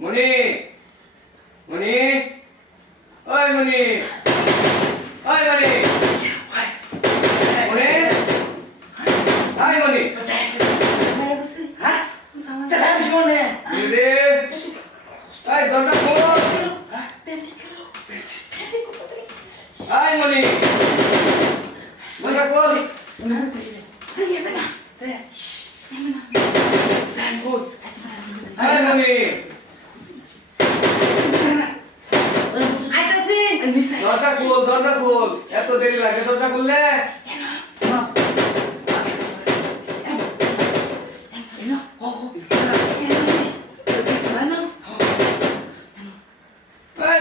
মনি মনি ওই মনি ওই মনি মনি হাই মনি রে এই দরজা খোল হাই মনি দরজা খোল হাই মনি দরজা খোল এত দেরি লাগে দরজা খুললে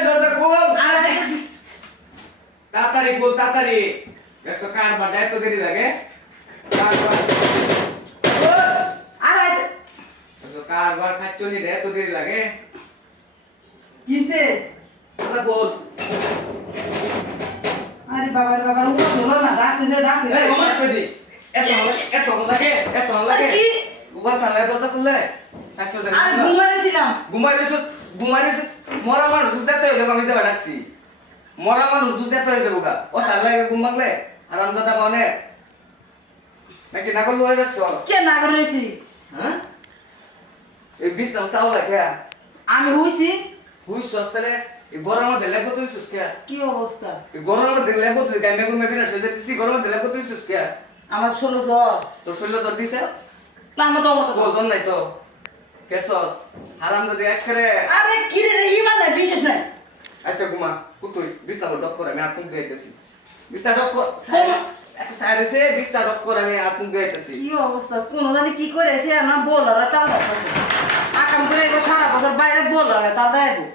দরজা খোল তাড়াতাড়ি খোল তাড়াতাড়ি একশো কার বাটা এত দেরি লাগে কারবার খাচ্ছ নি এত দেরি লাগে কিসে দরজা খোল আরে বাবা রে বাবা উঠো চলো না ডাকতে এই মামা কই এত লাগে কি গোগা তালে দরজা খুললে খাচ্ছ দেরি আরে ঘুমাইছিলাম ঘুমাইছিস মরা মানুষ যেতে হইলো আমি তো ডাকছি মরা মানুষ যেতে হইলো গোগা ও তার লাগে ঘুম ভাঙলে আরাম দাদা মানে নাকি না করলো রাখছো কে না করেছি হ্যাঁ এই বিছনা তাও লাগে আমি হইছি হুই সস্তালে এই গরম মধ্যে লাগো তুই সুস্কে কি অবস্থা এই গরম মধ্যে লাগো তুই গাইমে গুমে বিনা সইতেছি গরম মধ্যে লাগো তুই সুস্কে আমার ষোলো জ্বর তোর শরীর তোর দিছে না আমার তো অবস্থা ওজন নাই তো কেসস হারাম যদি এক করে আরে কি রে ইমান নাই বিশেষ নাই আচ্ছা ঘুমা কুতুই বিছনা ডক করে আমি আতুন গাইতেছি বিছনা ডক কর এক সাইড এসে বিছনা ডক করে আমি আতুন গাইতেছি কি অবস্থা কোন জানি কি করেছে আমার বলার তাল দাচ্ছে আকাম করে এগো সারা বছর বাইরে বলার তাল দেবো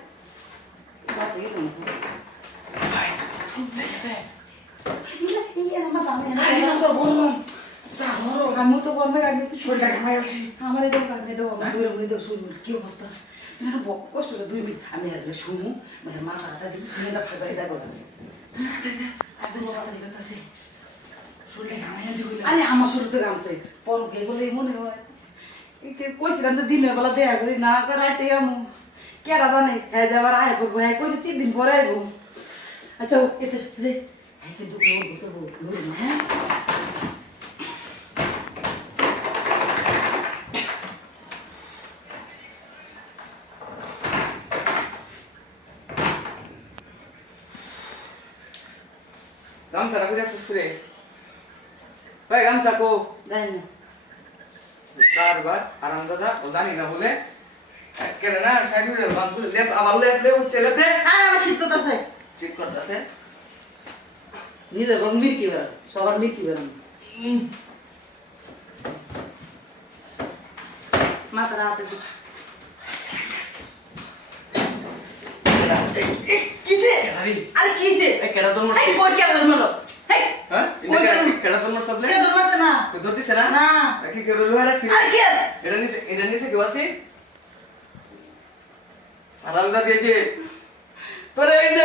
আমি তো বলবে আমি তো শরীরটা ঘামাই আছি আমার এই দোকান মে দেবো আমার দূরে মনে দেবো শুনবো কি অবস্থা তুমি কষ্ট করে 2 মিনিট আমি আর শুনু মানে মা মারাটা দিন তুমি না ফাঁকা এটা কথা একদম মাথা দিকে আছে শরীরটা ঘামাই আছি কইলা আরে আমার শরীর তো ঘামছে পর গে বলে মনে হয় কইছিলাম তো দিনের বেলা দেখা করি না রাইতে আমু কেডা জানে হ্যাঁ যাবার আয় করবো হ্যাঁ কইছে 3 দিন পরে আইবো আচ্ছা এটা যে হ্যাঁ কিন্তু বসে বলবো না হ্যাঁ গামছা রাখো যাচ্ছিস রে ভাই গামছা কো জানি না কারবার আরাম দাদা ও জানি না বলে কেন না সাইডুরে বাবু লেপ আবার লেপ উঠছে লেপে আর আমার শীত করতেছে ঠিক করতেছে নিজের রং মির্কি বেড়ান সবার মির্কি বেড়ান মাথা রাতে কিসে আরে কিসে এই কেডা তোর এই কই কেন ধরলো হেই হ্যাঁ কেডা তোর সবলে কে ধরছে না তো ধরতিছ না না কি করে লোহা রাখছি আরে কে এটা নিচে কি আছে আরাম দাদা দিয়েছে তোরে এই যে